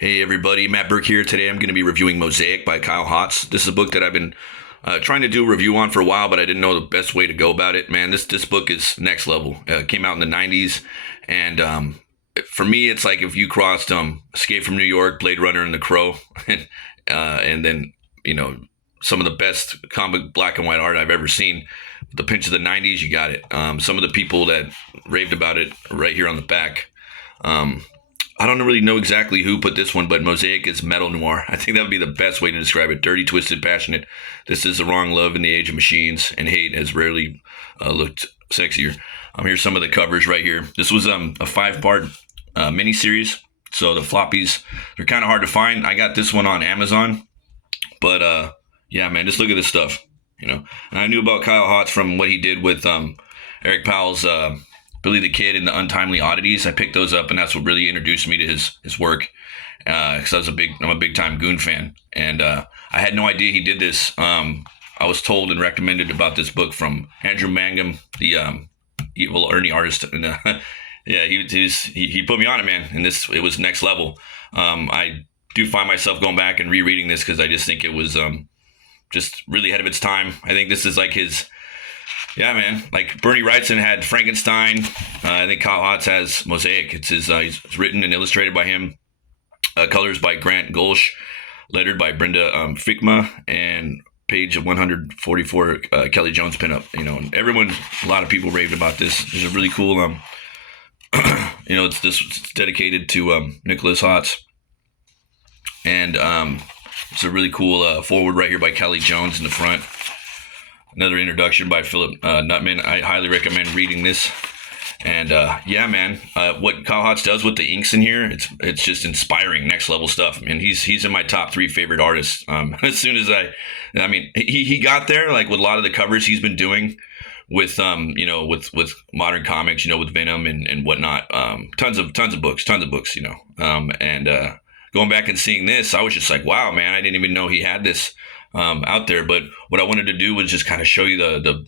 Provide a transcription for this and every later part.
Hey everybody, Matt Burke here. Today I'm going to be reviewing Mosaic by Hotz. This is a book that I've been trying to do a review on for a while, but I didn't know the best way to go about it. Man, this book is next level. It came out in the 90s, and for me, it's like if you crossed Escape from New York, Blade Runner, and The Crow, and then, you know, some of the best comic black and white art I've ever seen. With the pinch of the 90s, you got it. Some of the people that raved about it right here on the back. I don't really know exactly who put this one, but Mosaic is metal noir. I think that would be the best way to describe it. Dirty, twisted, passionate. This is the wrong love in the age of machines, and hate has rarely looked sexier. Here's some of the covers right here. This was a 5-part miniseries, so the floppies, they're kind of hard to find. I got this one on Amazon, but yeah, man, just look at this stuff, you know. And I knew about Kyle Hotz from what he did with Eric Powell's Billy the Kid and the Untimely Oddities. I picked those up, and that's what really introduced me to his work. Because I'm a big time Goon fan, and I had no idea he did this. I was told and recommended about this book from Andrew Mangum, the evil Ernie artist, and yeah, he put me on it, man. And it was next level. I do find myself going back and rereading this because I just think it was just really ahead of its time. I think this is like his. Yeah, man. Like Bernie Wrightson had Frankenstein. I think Kyle Hotz has Mosaic. It's written and illustrated by him. Colors by Grant Golsch. Lettered by Brenda Fickma. And page of 144 Kelly Jones pinup. You know, and a lot of people raved about this. It's a really cool. You know, it's dedicated to Nicholas Hotz. And it's a really cool forward right here by Kelly Jones in the front. Another introduction by Philip Nutman. I highly recommend reading this. And yeah, man, what Kyle Hotz does with the inks in here, it's just inspiring, next level stuff. Man, he's in my top 3 favorite artists. As soon as I mean, he got there like with a lot of the covers he's been doing with you know, with modern comics, you know, with Venom and whatnot. Tons of books, you know. And going back and seeing this, I was just like, wow, man, I didn't even know he had this out there. But what I wanted to do was just kind of show you the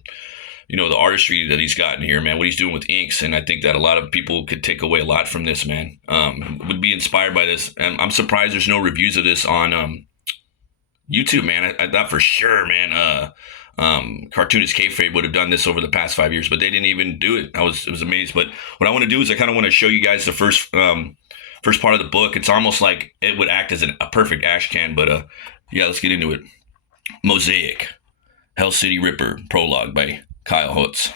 you know, the artistry that he's got in here, man, what he's doing with inks. And I think that a lot of people could take away a lot from this, man. Would be inspired by this. And I'm surprised there's no reviews of this on YouTube, man. I thought for sure, man, Cartoonist Kayfabe would have done this over the past 5 years, but they didn't even do it. I was amazed. But what I want to do is I kind of want to show you guys the first part of the book. It's almost like it would act as a perfect ash can, but yeah, let's get into it. Mosaic, Hell City Ripper, prologue by Kyle Hotz.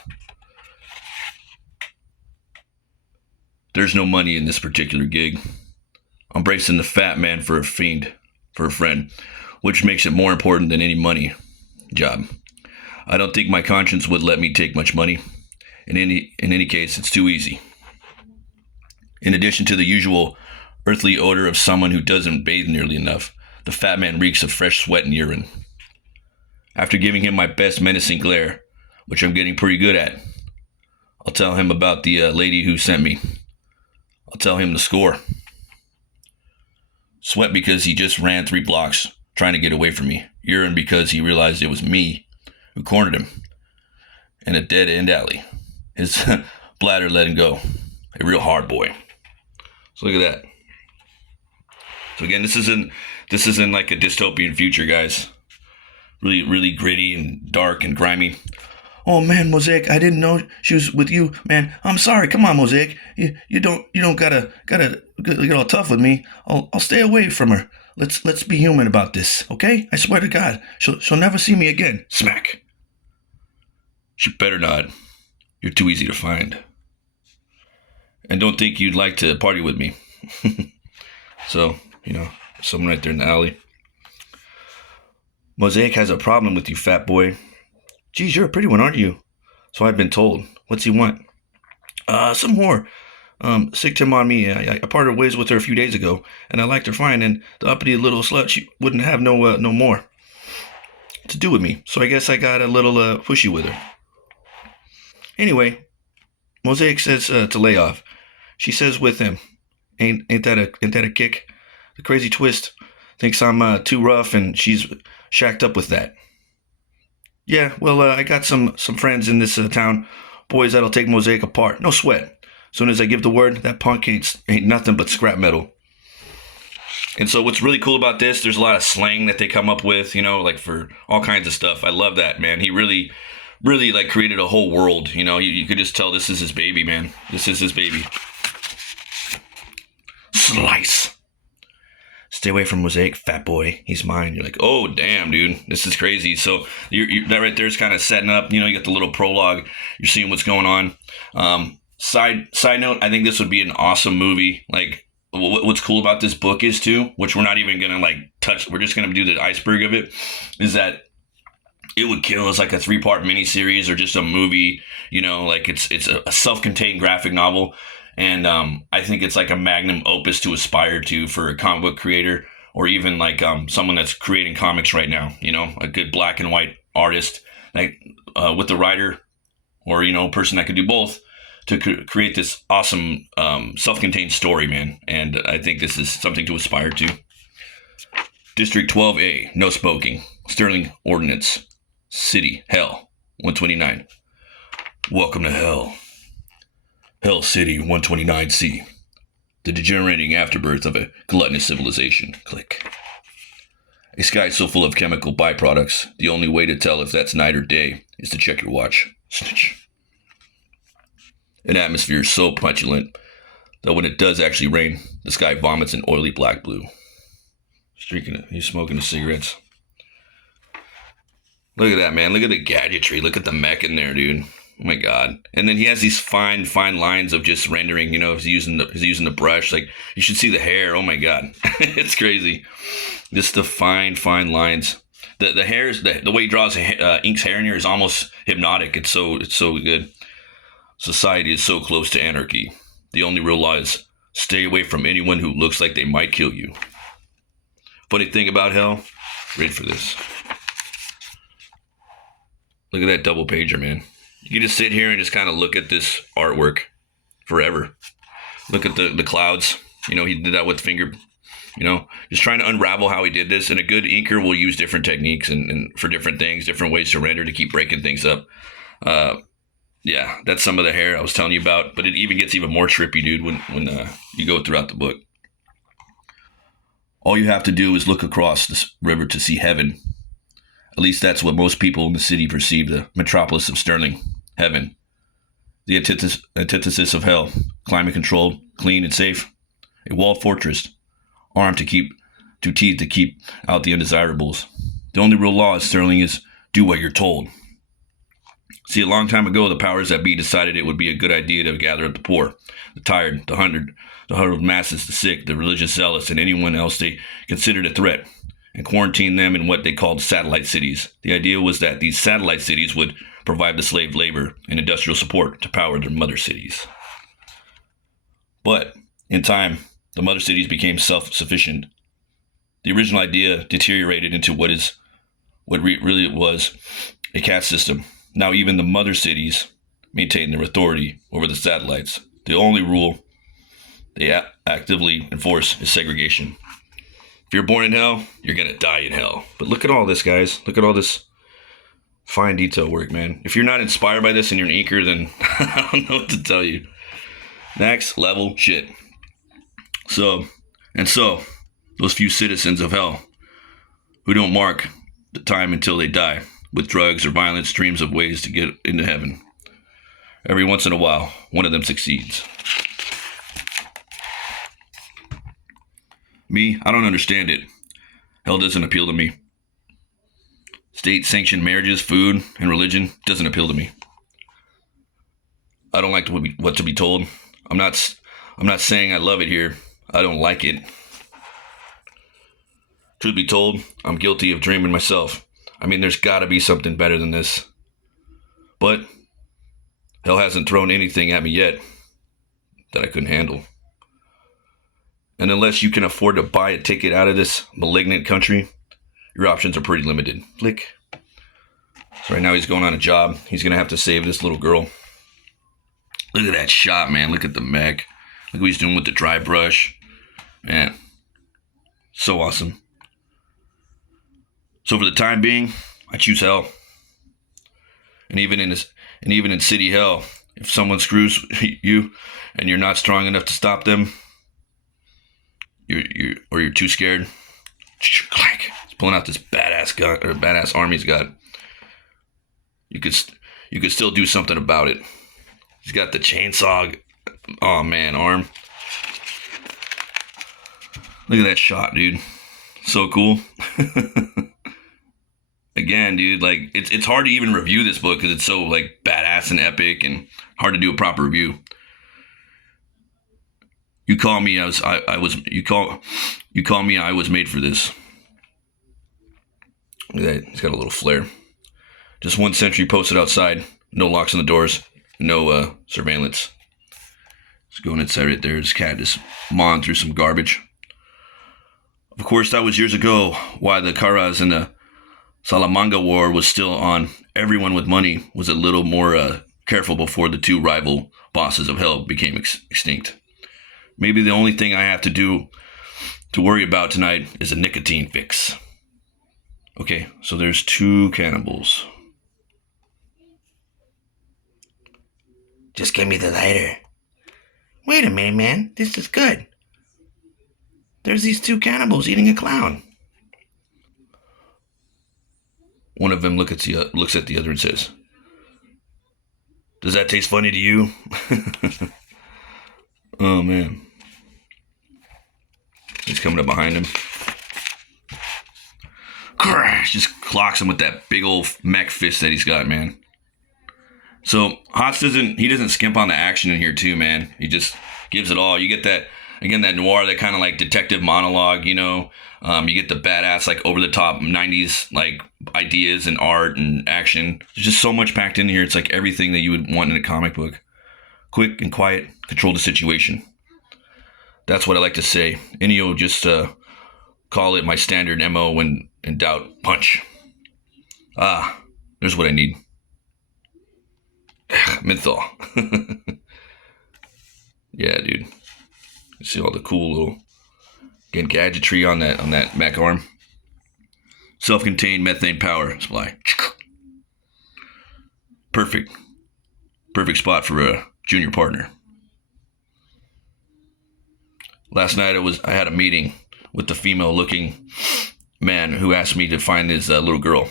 There's no money in this particular gig. I'm bracing the fat man for a fiend, for a friend, which makes it more important than any money job. I don't think my conscience would let me take much money. In any case, it's too easy. In addition to the usual earthly odor of someone who doesn't bathe nearly enough, the fat man reeks of fresh sweat and urine. After giving him my best menacing glare, which I'm getting pretty good at, I'll tell him about the lady who sent me. I'll tell him the score. Sweat because he just ran 3 blocks trying to get away from me. Urine because he realized it was me who cornered him in a dead-end alley. His bladder let him go. A real hard boy. So look at that. So again, this is in like a dystopian future, guys. Really, really gritty and dark and grimy. Oh man, Mosaic, I didn't know she was with you, man. I'm sorry. Come on, Mosaic. You don't gotta get all tough with me. I'll stay away from her. Let's be human about this, okay? I swear to God, she'll never see me again. Smack. She better not. You're too easy to find. And don't think you'd like to party with me. So, you know, someone right there in the alley. Mosaic has a problem with you, fat boy. Geez, you're a pretty one, aren't you? So I've been told. What's he want? Some whore. Sicked him on me. I parted ways with her a few days ago, and I liked her fine, and the uppity little slut, she wouldn't have no more to do with me. So I guess I got a little pushy with her. Anyway, Mosaic says to lay off. She says with him. Ain't that a kick? The crazy twist thinks I'm too rough, and she's shacked up with that. Yeah, well, I got some friends in this town, boys that'll take Mosaic apart. No sweat. Soon as I give the word, that punk ain't nothing but scrap metal. And so what's really cool about this, there's a lot of slang that they come up with, you know, like for all kinds of stuff. I love that, man. He really like created a whole world, you know. You could just tell this is his baby, man. This is his baby. Slice. Stay away from Mosaic, fat boy. He's mine. You're like, oh, damn, dude. This is crazy. So that right there is kind of setting up. You know, you got the little prologue. You're seeing what's going on. Side note, I think this would be an awesome movie. Like, what's cool about this book is, too, which we're not even going to, like, touch. We're just going to do the iceberg of it, is that it would kill as, like, a 3-part miniseries or just a movie. You know, like, it's a self-contained graphic novel. And I think it's like a magnum opus to aspire to for a comic book creator, or even like someone that's creating comics right now. You know, a good black and white artist, like with the writer, or you know, a person that could do both to create this awesome self-contained story, man. And I think this is something to aspire to. District 12A, no smoking. Sterling Ordinance, City Hell, 129. Welcome to Hell. Hell City 129C, the degenerating afterbirth of a gluttonous civilization. Click. A sky so full of chemical byproducts, the only way to tell if that's night or day is to check your watch. Snitch. An atmosphere so petulant that when it does actually rain, the sky vomits an oily black blue. He's smoking his cigarettes. Look at that, man. Look at the gadgetry. Look at the mech in there, dude. Oh my god! And then he has these fine lines of just rendering. You know, he's using the brush. Like, you should see the hair. Oh my god, it's crazy. Just the fine lines. The hairs, the way he draws Ink's hair in here is almost hypnotic. It's so good. Society is so close to anarchy. The only real law is stay away from anyone who looks like they might kill you. Funny thing about Hell, ready for this. Look at that double pager, man. You can just sit here and just kind of look at this artwork forever. Look at the clouds. You know, he did that with finger, you know, just trying to unravel how he did this. And a good inker will use different techniques and for different things, different ways to render to keep breaking things up. Yeah, that's some of the hair I was telling you about. But it even gets even more trippy, dude, when you go throughout the book. All you have to do is look across this river to see heaven. At least that's what most people in the city perceive the metropolis of Sterling. Heaven. The antithesis of hell. Climate controlled, clean and safe. A walled fortress. Armed to keep out the undesirables. The only real law at Sterling is do what you're told. See, a long time ago, the powers that be decided it would be a good idea to gather up the poor, the tired, the huddled masses, the sick, the religious zealous, and anyone else they considered a threat, and quarantine them in what they called satellite cities. The idea was that these satellite cities would provide the slave labor and industrial support to power their mother cities. But, in time, the mother cities became self-sufficient. The original idea deteriorated into what really was a caste system. Now even the mother cities maintain their authority over the satellites. The only rule they actively enforce is segregation. If you're born in hell, you're going to die in hell. But look at all this, guys. Look at all this fine detail work, man. If you're not inspired by this and you're an inker, then I don't know what to tell you. Next level shit. So, those few citizens of hell who don't mark the time until they die with drugs or violence dreams of ways to get into heaven. Every once in a while, one of them succeeds. Me, I don't understand it. Hell doesn't appeal to me. State-sanctioned marriages, food, and religion doesn't appeal to me. I don't like what to be told. I'm not saying I love it here. I don't like it. Truth be told, I'm guilty of dreaming myself. I mean, there's got to be something better than this. But hell hasn't thrown anything at me yet that I couldn't handle. And unless you can afford to buy a ticket out of this malignant country, your options are pretty limited. Click. So right now he's going on a job. He's going to have to save this little girl. Look at that shot, man. Look at the mech. Look what he's doing with the dry brush. Man, so awesome. So for the time being, I choose hell. And even in city hell, if someone screws you and you're not strong enough to stop them, you're too scared. Clack. He's pulling out this badass gun or badass arm he's got. You could still do something about it. He's got the chainsaw. Oh man, arm. Look at that shot, dude. So cool. Again, dude, like it's hard to even review this book because it's so like badass and epic and hard to do a proper review. You call me, you call me, I was made for this. Look at that. He's got a little flare. Just one sentry posted outside. No locks on the doors. No surveillance. It's going inside right there. This cat just mawing through some garbage. Of course, that was years ago. Why the Karas and the Salamanga War was still on. Everyone with money was a little more careful before the two rival bosses of hell became extinct. Maybe the only thing I have to worry about tonight is a nicotine fix. Okay, so there's two cannibals. Just give me the lighter. Wait a minute, man. This is good. There's these two cannibals eating a clown. One of them looks at the other and says, "Does that taste funny to you?" Oh, man. He's coming up behind him. Crash! Just clocks him with that big old mech fist that he's got, man. So Hotz doesn't skimp on the action in here too, man. He just gives it all. You get that, again, that noir, that kind of like detective monologue, you know. You get the badass, like over the top 90s like ideas and art and action. There's just so much packed in here. It's like everything that you would want in a comic book. Quick and quiet, control the situation. That's what I like to say. Ennio just call it my standard MO when in doubt. Punch. Ah, there's what I need. Menthol. Yeah, dude. You see all the cool little, again, gadgetry on that mech arm. Self-contained methane power supply. Perfect spot for a junior partner. Last night I had a meeting with the female-looking man who asked me to find his little girl.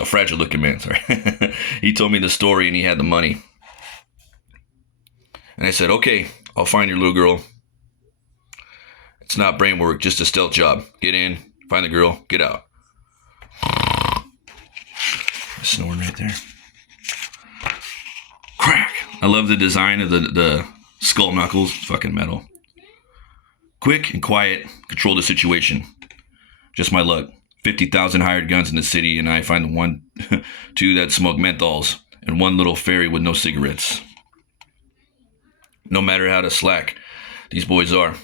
A fragile-looking man, sorry. He told me the story and he had the money. And I said, okay, I'll find your little girl. It's not brain work, just a stealth job. Get in, find the girl, get out. Snoring right there. Crack! I love the design of the skull knuckles. Fucking metal. Quick and quiet, control the situation. Just my luck. 50,000 hired guns in the city, and I find the two that smoke menthols, and one little fairy with no cigarettes. No matter how slack these boys are,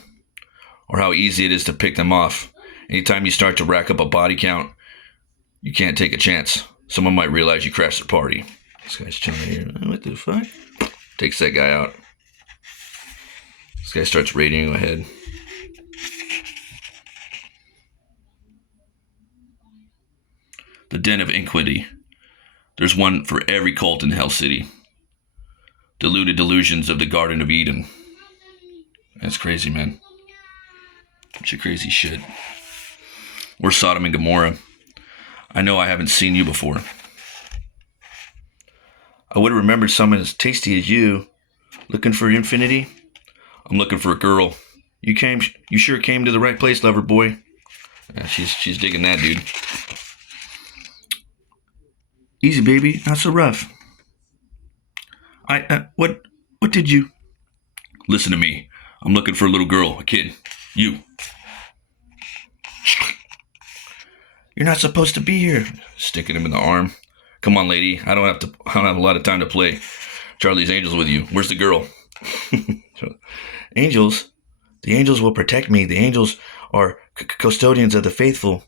or how easy it is to pick them off, anytime you start to rack up a body count, you can't take a chance. Someone might realize you crashed their party. This guy's chilling here. What the fuck? Takes that guy out. This guy starts radioing ahead. The den of iniquity. There's one for every cult in Hell City. Deluded delusions of the Garden of Eden. That's crazy, man. Bunch of crazy shit. We're Sodom and Gomorrah. I know I haven't seen you before. I would have remembered someone as tasty as you. Looking for infinity? I'm looking for a girl. You sure came to the right place, lover boy. Yeah, she's digging that, dude. Easy, baby. Not so rough. What did you... Listen to me. I'm looking for a little girl, a kid. You. You're not supposed to be here. Sticking him in the arm. Come on, lady. I don't have a lot of time to play. Charlie's Angels with you. Where's the girl? Angels? The angels will protect me. The angels are custodians of the faithful.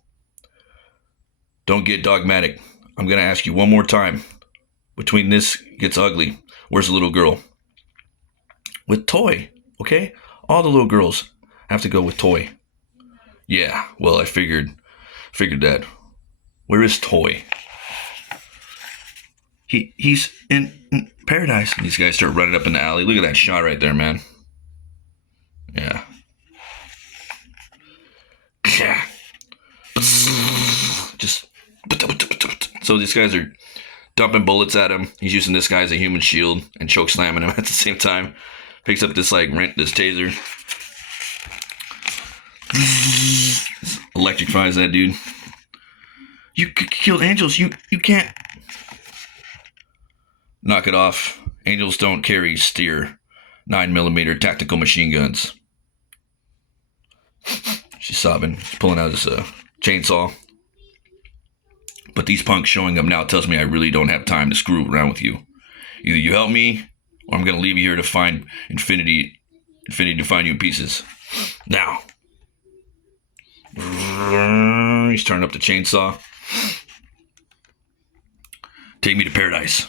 Don't get dogmatic. I'm going to ask you one more time. Between this gets ugly. Where's the little girl? With Toy, okay? All the little girls have to go with Toy. Yeah, well, I figured that. Where is Toy? He's in paradise. These guys start running up in the alley. Look at that shot right there, man. Yeah. So these guys are dumping bullets at him. He's using this guy as a human shield and choke slamming him at the same time. Picks up this this taser. Electrifies that dude. You killed angels. You can't. Knock it off. Angels don't carry steer 9mm tactical machine guns. She's sobbing. She's pulling out his chainsaw. But these punks showing up now tells me I really don't have time to screw around with you. Either you help me, or I'm going to leave you here to find infinity to find you in pieces. Now. He's turning up the chainsaw. Take me to paradise.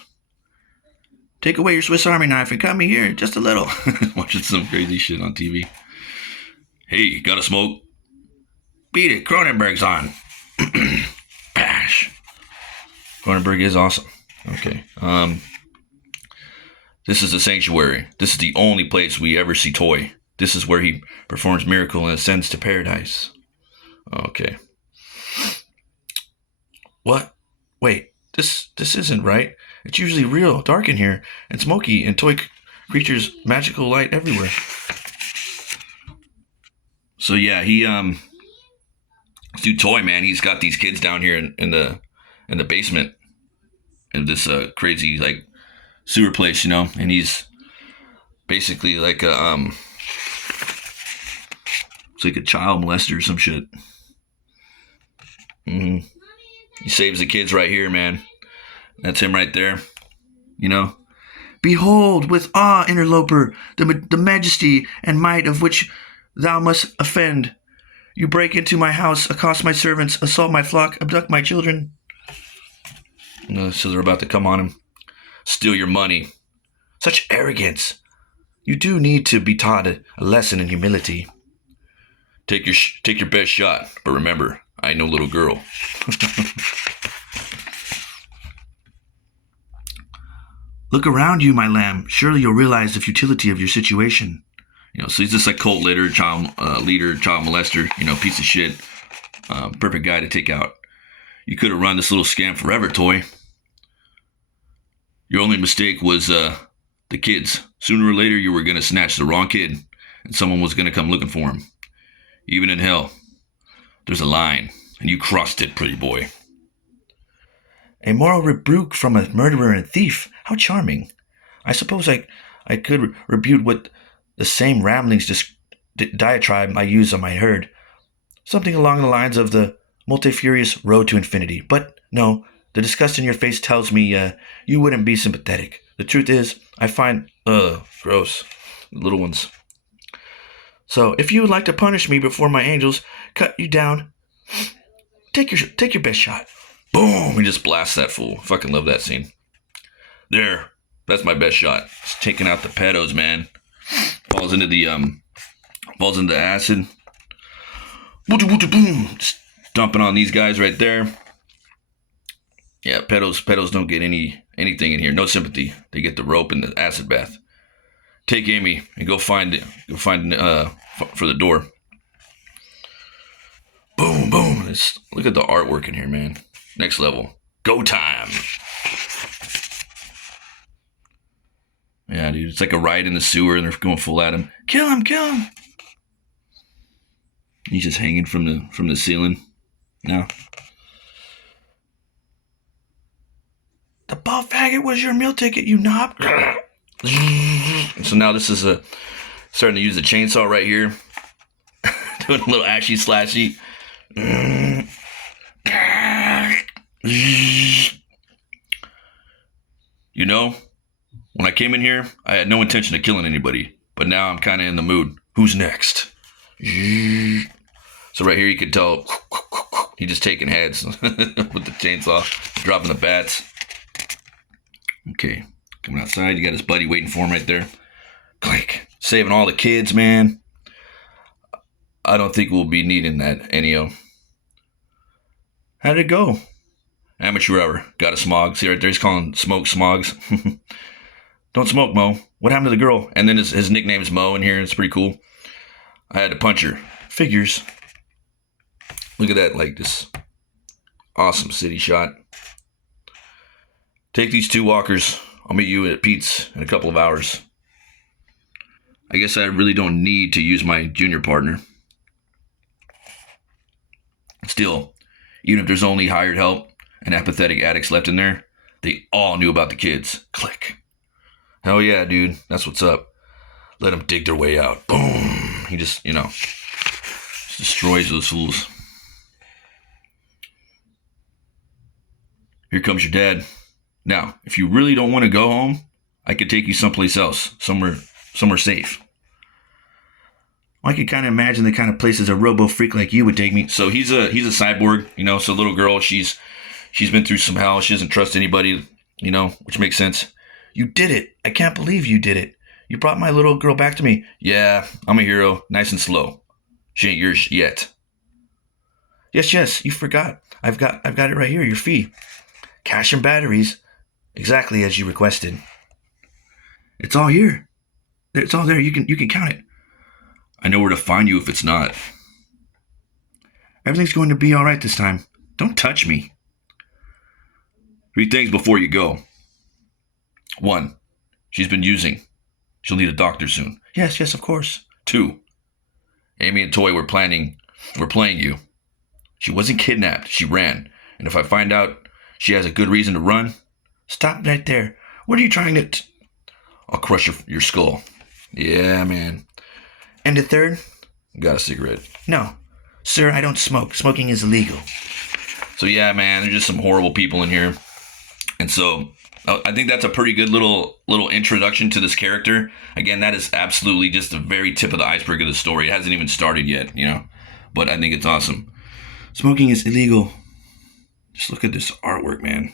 Take away your Swiss Army knife and cut me here just a little. Watching some crazy shit on TV. Hey, gotta smoke? Beat it. Cronenberg's on. Bash. Cronenberg is awesome. Okay. This is the sanctuary. This is the only place we ever see Toy. This is where he performs miracle and ascends to paradise. Okay. What? Wait, this isn't right. It's usually real dark in here and smoky and toy creatures magical light everywhere. So yeah, dude Toy, man, he's got these kids down here in the basement in this crazy like sewer place, you know, and he's basically like it's like a child molester or some shit. He saves the kids right here, man. That's him right there. You know? Behold, with awe, interloper, the majesty and might of which thou must offend. You break into my house, accost my servants, assault my flock, abduct my children. So they're about to come on him. Steal your money. Such arrogance. You do need to be taught a lesson in humility. Take your best shot, but remember, I ain't no little girl. Look around you, my lamb. Surely you'll realize the futility of your situation. You know, so he's just like cult leader, child molester, you know, piece of shit. Perfect guy to take out. You could have run this little scam forever, Toy. Your only mistake was the kids. Sooner or later, you were going to snatch the wrong kid, and someone was going to come looking for him. Even in hell, there's a line, and you crossed it, pretty boy. A moral rebuke from a murderer and thief. How charming. I suppose I could rebuke what the same ramblings diatribe I use on my herd. Something along the lines of the multifurious road to infinity. But no, the disgust in your face tells me you wouldn't be sympathetic. The truth is, I find... gross. Little ones. So, if you would like to punish me before my angels cut you down, take your best shot. Boom! He just blasts that fool. Fucking love that scene. There. That's my best shot. It's taking out the pedos, man. Falls into the acid. Boom! Just dumping on these guys right there. Yeah, pedos don't get anything in here. No sympathy. They get the rope and the acid bath. Take Amy and go find for the door. Boom, boom. Look at the artwork in here, man. Next level. Go time. Yeah, dude. It's like a ride in the sewer and they're going full at him. Kill him, kill him. He's just hanging from the ceiling. Now. The ball faggot was your meal ticket, you knob. So now this is starting to use the chainsaw right here. Doing a little ashy slashy. You know, when I came in here, I had no intention of killing anybody. But now I'm kind of in the mood. Who's next? So right here you can tell he's just taking heads with the chainsaw. Dropping the bats. Okay. Coming outside, you got his buddy waiting for him right there. Click. Saving all the kids, man. I don't think we'll be needing that, Ennio. How'd it go? Amateur hour. Got a smog. See right there, he's calling smoke smogs. Don't smoke, Mo. What happened to the girl? And then his nickname is Mo in here. It's pretty cool. I had to punch her. Figures. Look at that, like this awesome city shot. Take these 2 walkers. I'll meet you at Pete's in a couple of hours. I guess I really don't need to use my junior partner. Still, even if there's only hired help and apathetic addicts left in there, they all knew about the kids. Click. Hell yeah, dude. That's what's up. Let them dig their way out. Boom. He just, just destroys those fools. Here comes your dad. Now, if you really don't want to go home, I could take you someplace else, somewhere safe. I can kind of imagine the kind of places a robo freak like you would take me. So he's a cyborg, so little girl, she's been through some hell. She doesn't trust anybody, which makes sense. You did it. I can't believe you did it. You brought my little girl back to me. Yeah, I'm a hero, nice and slow. She ain't yours yet. Yes, you forgot. I've got it right here, your fee. Cash and batteries. Exactly as you requested. It's all here. It's all there. You can count it. I know where to find you if it's not. Everything's going to be all right this time. Don't touch me. 3 things before you go. 1, she's been using. She'll need a doctor soon. Yes, of course. 2, Amy and Toy were playing you. She wasn't kidnapped. She ran. And if I find out she has a good reason to run... Stop right there. What are you trying to... I'll crush your skull. Yeah, man. And the 3rd? Got a cigarette. No. Sir, I don't smoke. Smoking is illegal. So yeah, man, there's just some horrible people in here. And so I think that's a pretty good little introduction to this character. Again, that is absolutely just the very tip of the iceberg of the story. It hasn't even started yet, But I think it's awesome. Smoking is illegal. Just look at this artwork, man.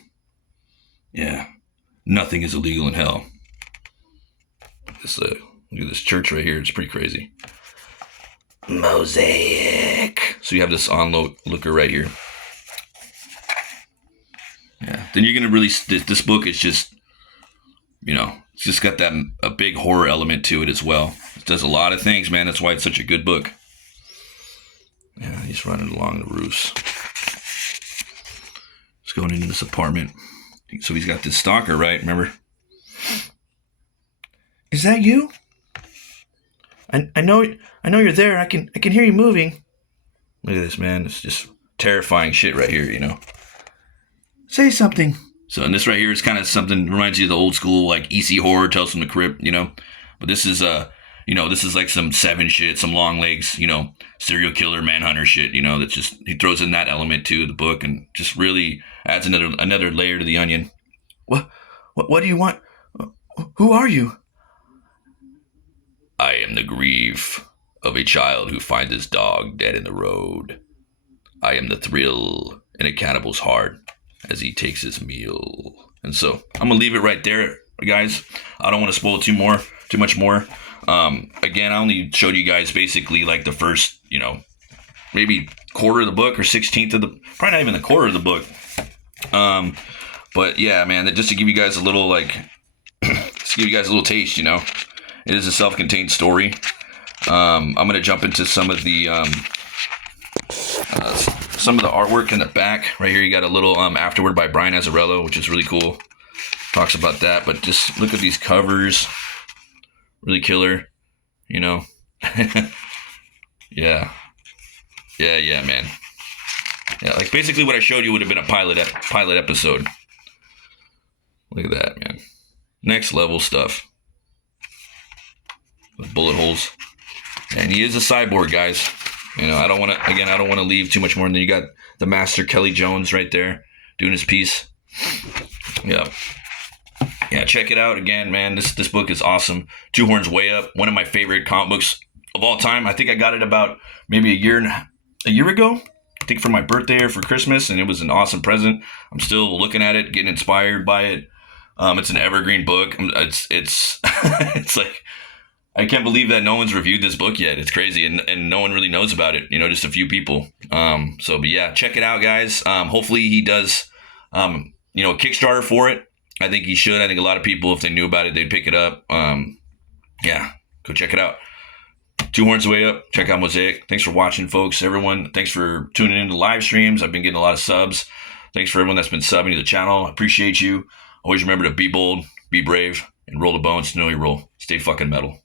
Yeah. Nothing is illegal in hell. Look at this church right here. It's pretty crazy. Mosaic. So you have this onlooker right here. Yeah. Then you're going to really... This book is just... It's just got a big horror element to it as well. It does a lot of things, man. That's why it's such a good book. Yeah, he's running along the roofs. He's going into this apartment. So he's got this stalker, right? Remember? Is that you? I know you're there. I can hear you moving. Look at this, man. It's just terrifying shit right here, Say something. So, and this right here is kind of something, reminds you of the old school, like, EC horror, Tales from the Crypt, But this is, this is like some Seven shit, some long legs, serial killer, manhunter shit, that's just, he throws in that element to the book and just really adds another layer to the onion. What do you want? Who are you? I am the grief of a child who finds his dog dead in the road. I am the thrill in a cannibal's heart as he takes his meal. And so I'm gonna leave it right there, guys. I don't want to spoil too much more. Again, I only showed you guys basically like the first, maybe quarter of the book or 16th of the, probably not even the quarter of the book. But yeah, man, just to give you guys a little taste, It is a self-contained story. I'm gonna jump into some of the artwork in the back. Right here, you got a little afterword by Brian Azzarello, which is really cool. Talks about that, but just look at these covers. Really killer, Yeah, man. Yeah, like basically what I showed you would have been a pilot episode. Look at that, man. Next level stuff. With bullet holes. And he is a cyborg, guys. I don't want to leave too much more. And then you got the master Kelly Jones right there doing his piece. Yeah. Yeah, check it out again, man. This book is awesome. Two Horns Way Up, one of my favorite comic books of all time. I think I got it about maybe a year ago. I think for my birthday or for Christmas, and it was an awesome present. I'm still looking at it, getting inspired by it. It's an evergreen book. It's it's like I can't believe that no one's reviewed this book yet. It's crazy, and no one really knows about it. Just a few people. But yeah, check it out, guys. Hopefully he does a Kickstarter for it. I think he should. I think a lot of people, if they knew about it, they'd pick it up. Yeah, go check it out. Two Horns Way Up. Check out Mosaic. Thanks for watching, folks. Everyone, thanks for tuning into live streams. I've been getting a lot of subs. Thanks for everyone that's been subbing to the channel. I appreciate you. Always remember to be bold, be brave, and roll the bones to know you roll. Stay fucking metal.